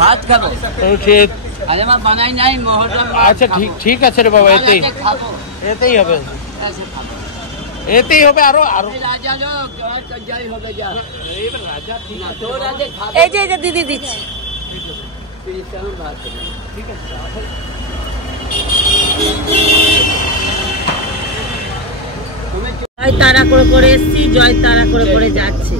ভাত খাবো। আরে মা বানাই নাই মোহরম। আচ্ছা ঠিক আছে রে বাবা, এতেই হবে, এতেই হবে। আরো রাজা যাই হবে যা রাজা, ঠিক আছে তো রাজা খাবে। এই যে দিদি দিচ্ছে, ভাত ঠিক আছে। জয় তারা করে করে এসছি, জয় তারা করে করে যাচ্ছি।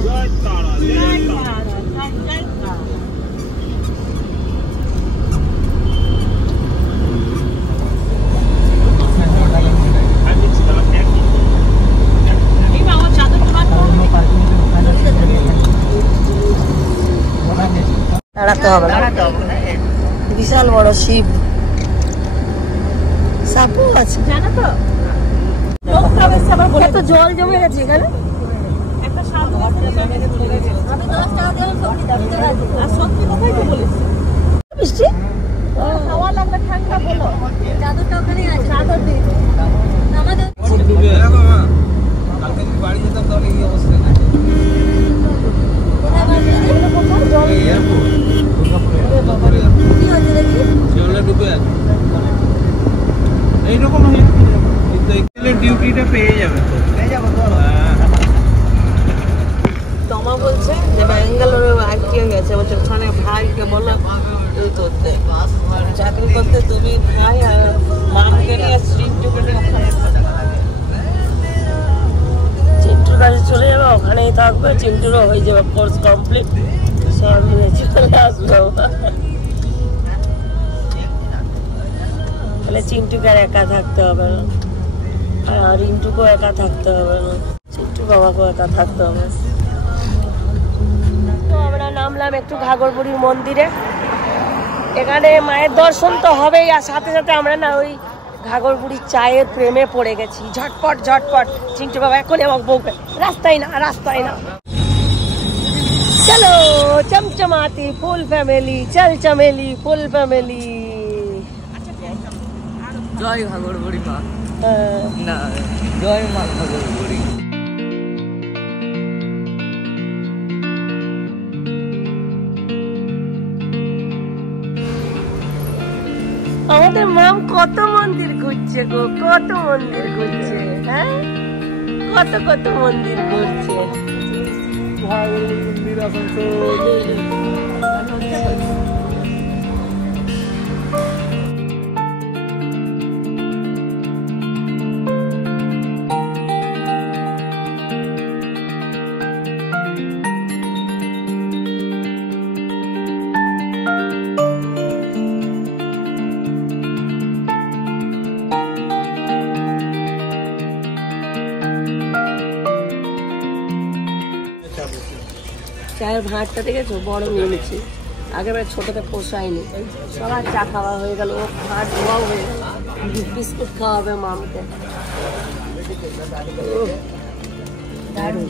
দাঁড়াতে হবে, বিশাল বড় শিব, সাপও আছে জানো তো। তো জল জমে গেছে এখানে। একটা সাধু বৃষ্টি হাওয়া লাগবে, ঠান্ডা বলো, চাদরটা ওখানে আছে, চাদর দিয়ে আমাদের বাড়ি যেতাম তাহলে এই অবস্থা না। এইরকম ডিউটিটা পেয়ে যাবে তো। তমা বলছে যে ব্যাঙ্গালোরে আইটিও গেছে, বলছে ওখানে ভাইকে বলো এই করতে, চাকরি করতে। তুমি ভাই আর মামকে নিয়ে চিন্টুকে নিয়ে ওখানে, চিন্টুর কাছে চলে যাবে, ওখানেই থাকবে, চিন্টুরও হয়ে যাবে কোর্স কমপ্লিট, সব নিয়ে চলে আসবে। তাহলে চিন্টুকে আর একা থাকতে হবে না, আর রিন্টুকেও একা থাকতে হবে না, চিন্টু বাবাকেও একা থাকতে হবে। তো আমরা নামলাম একটু ঘাগরবুড়ির মন্দিরে, এখানে মায়ের দর্শন তো হবেই, আর সাথে সাথে আমরা না ওই ঘাগরবুড়ির চায়ের প্রেমে পড়ে গেছি। ঝটপট ঝটপট চিন্টু বাবা এখনই আমাকে বলবে রাস্তায় না, রাস্তায় না। চলো চমচমাতি ফুল ফ্যামিলি, চল চমেলি ফুল ফ্যামিলি। জয় ঘাগরবুড়ি মা, না জয় মা ঘাগরবুড়ি। আমাদের মাম কত মন্দির ঘুরছে গো, কত মন্দির ঘুরছে, হ্যাঁ কত কত মন্দির ঘুরছে। মন্দির আসানসোল। চায়ের ভাঁড়টা দেখেছো, বড় নিয়ে নিচ্ছি, আগেরবার ছোটতে পোষায়নি, সবার চা খাওয়া হয়ে গেল, ও ভাঁড় ধোয়াও হয়ে গেল। বিস্কুট খাওয়া হবে মামকে, দারুণ।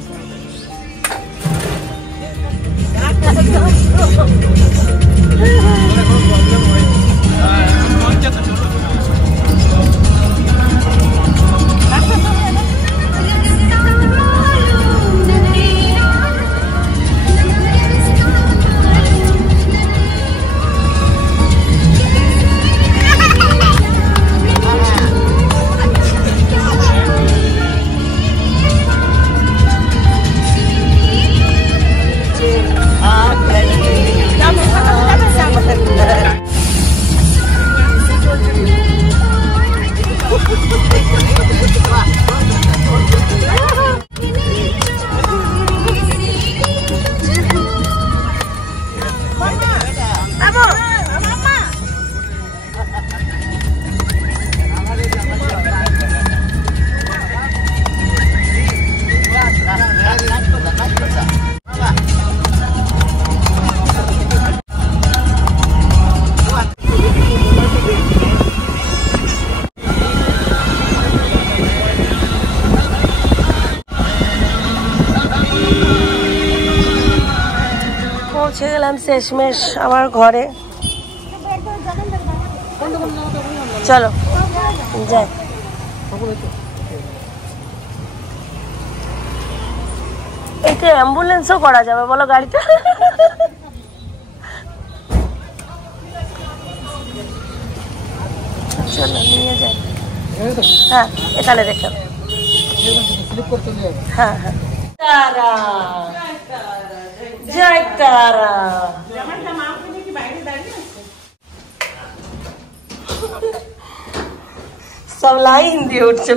পৌঁছে গেলাম শেষমেশ আমার ঘরে। চলো যাই। এতে অ্যাম্বুলেন্সও করা যাবে বলো গাড়িটা? চলো নিয়ে যাই। হ্যাঁ এখানে রেখে। হ্যাঁ হ্যাঁ তারা জয় তারা। সব লাইন দিয়ে উঠছে।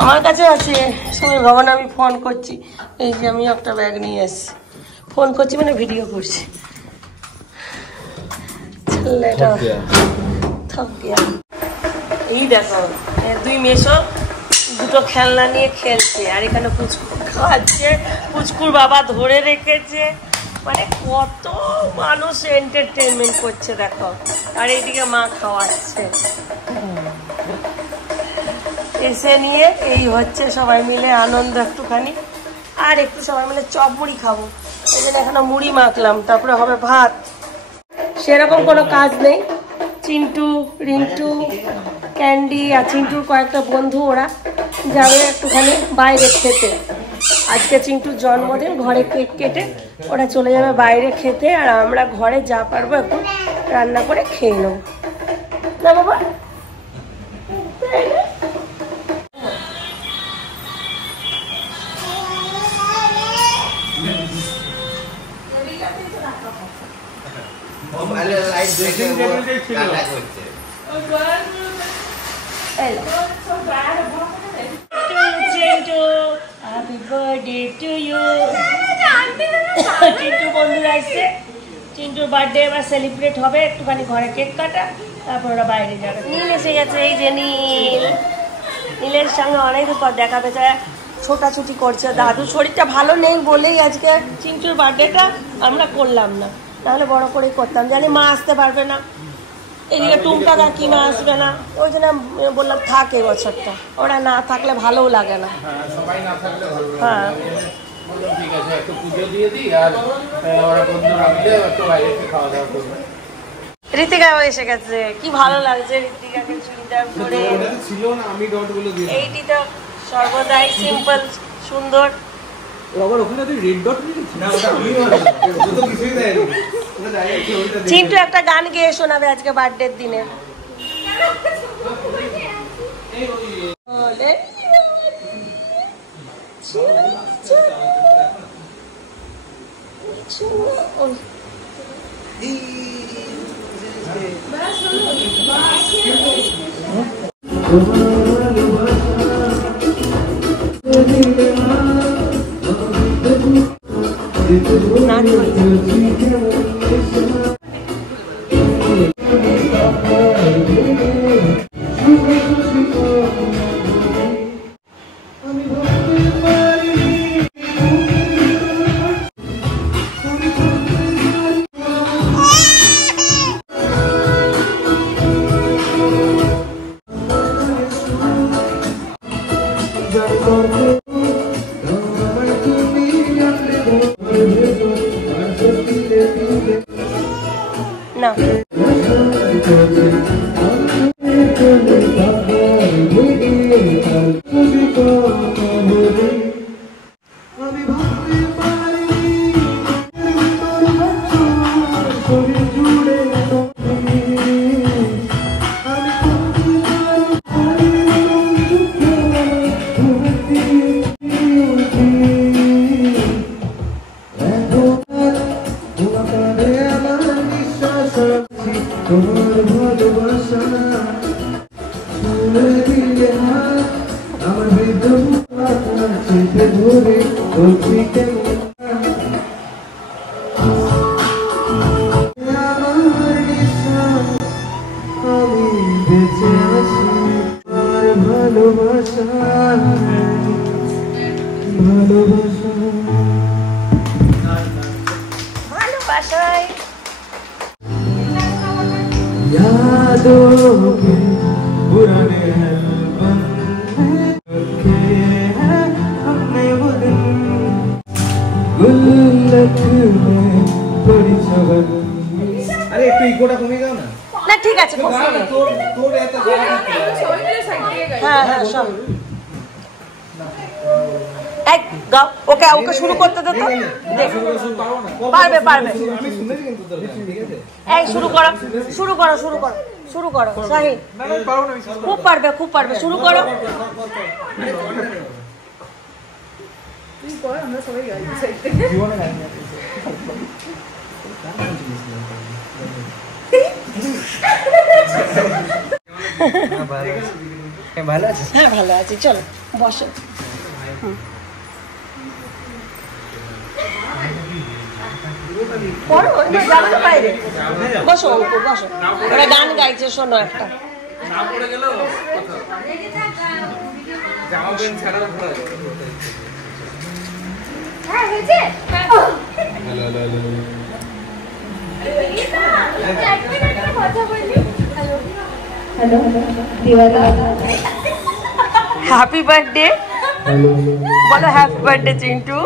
আমার কাছে আছে সবাই ভবন, আমি ফোন করছি। এই যে আমি একটা ব্যাগ নিয়ে এসছি, ফোন করছি মানে ভিডিও করছি। এই দেখো দুই মেশো দুটো খেলনা নিয়ে খেলছে, আর এখানে পুচকুর খাওয়াচ্ছে, পুচকুর বাবা ধরে রেখেছে। মানে কত মানুষ এন্টারটেনমেন্ট করছে দেখো, আর এইদিকে মা খাওয়াচ্ছে। এসে নিয়ে এই হচ্ছে সবাই মিলে আনন্দ একটুখানি, আর একটু সবাই মিলে চপ মুড়ি খাবো। এই জন্য এখানে মুড়ি মাখলাম, তারপরে হবে ভাত। সেরকম কোনো কাজ নেই। চিন্টু, রিন্টু, ক্যান্ডি আর চিন্টুর কয়েকটা বন্ধু ওরা যাবে একটুখানি বাইরে খেতে। আজকে চিন্টুর জন্মদিন, ঘরে কেক কেটে ওরা চলে যাবে বাইরে খেতে, আর আমরা ঘরে যা পারবো একটু রান্না করে খেয়ে নেবো না বাবা। Happy birthday to you. Chintu বন্ধুরা আসছে, চিন্টুর বার্থডে এবার সেলিব্রেট হবে, একটুখানি ঘরে কেক কাটা, তারপর ওরা বাইরে যাবে। নীল এসে গেছে, এই যে নীল। নীলের সঙ্গে অনেকদিন পর দেখা পেয়েছে, ছোটাছুটি করছে। দাদুর শরীরটা ভালো নেই বলেই আজকে চিন্টুর বার্থডেটা আমরা করলাম না, তাহলে বড় করেই করতাম। জানি মা আসতে পারবে না, এদিকে টুমটা কাকিমা আসবে না, ওই জন্য বললাম থাক এই বছরটা, ওরা না থাকলে ভালোও লাগে না। হ্যাঁ ঠিক আছে, একটু পুজো দিয়ে দিই, আর ওরা বন্ধুরা মিলে একটু বাইরে খাওয়া দাওয়া করবে। ঋতিকাও এসে গেছে, কি ভালো লাগছে ঋতিকাকে চুড়িদার পরে। এইটি তো সর্বদাই সিম্পল সুন্দর। চিন্টু একটা গান গেয়ে শোনাবে আজকে বার্থডের দিনে। না ভালোবাসায় यादों के पुराने एल्बम रखे हैं हमने वो दिन गुल्लक में थोड़ी खबर। अरे একটু ইকোটা কমিয়ে দাও না। না ঠিক আছে তোর এত জায়গা হ্যাঁ হ্যাঁ সব এক গাও, ওকে ওকে শুরু করতে দে তো। পারবে পারবে। এই শুরু করো শুরু করো শুরু করো শুরু করো শাহিন। খুব পারবে খুব পারবে, শুরু করো। ভালো আছে? হ্যাঁ ভালো আছি, চলো বসো। পড়ো, যাবে তো বাইরে। বসো অঙ্কু বসো, ওরা গান গাইছে, শোনো একটা। হ্যাপি বার্থডে বলো, হ্যাপি বার্থডে চিন্টু।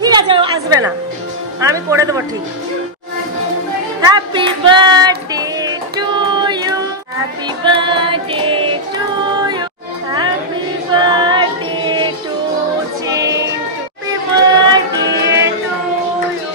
ঠিক আছে, আসবে না, আমি করে দেবো ঠিক। Happy birthday to you, happy birthday to you, happy birthday to Chintu, happy birthday to you.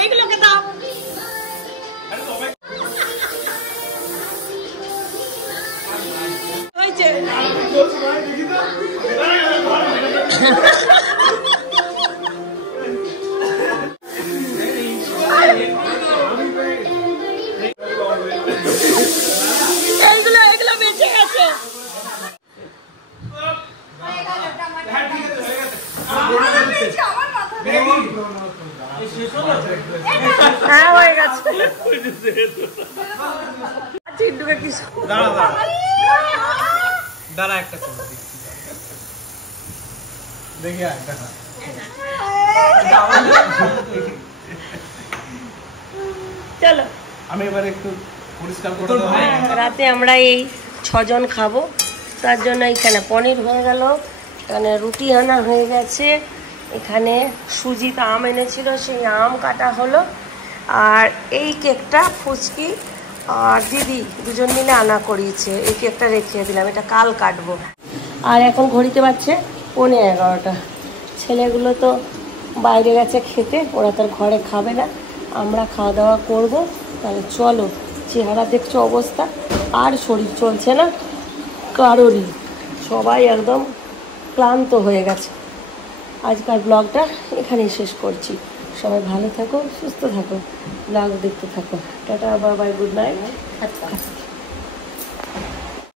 এইগুলোকে দাও। এগুলো বেঁচে গেছে। হ্যাঁ হয়ে গেছে। চিন্টুকে কি দাঁড়া একটা দেখি চলো আমি এবার একটু পরিষ্কার করে দেবো। রাতে আমরা এই 6 জন খাবো, তার জন্য এখানে পনির হয়ে গেল, এখানে রুটি আনা হয়ে গেছে, এখানে সুজিতে আম এনেছিল সেই আম কাটা হলো, আর এই কেকটা ফুচকি আর দিদি দুজন মিলে আনা করিয়েছে। এই কেকটা রেখে দিলাম, এটা কাল কাটবো। আর এখন ঘড়িতে বাজছে 11:15। ছেলেগুলো তো বাইরে গেছে খেতে, ওরা তার ঘরে খাবে না, আমরা খাওয়া দাওয়া করব। তাহলে চলো, চেহারা দেখছো অবস্থা, আর শরীর চলছে না কারোরই, সবাই একদম ক্লান্ত হয়ে গেছে। আজকাল ব্লগটা এখানেই শেষ করছি। সবাই ভালো থাকো, সুস্থ থাকো, ব্লগ দেখতে থাকো। Tata, bye bye, good night.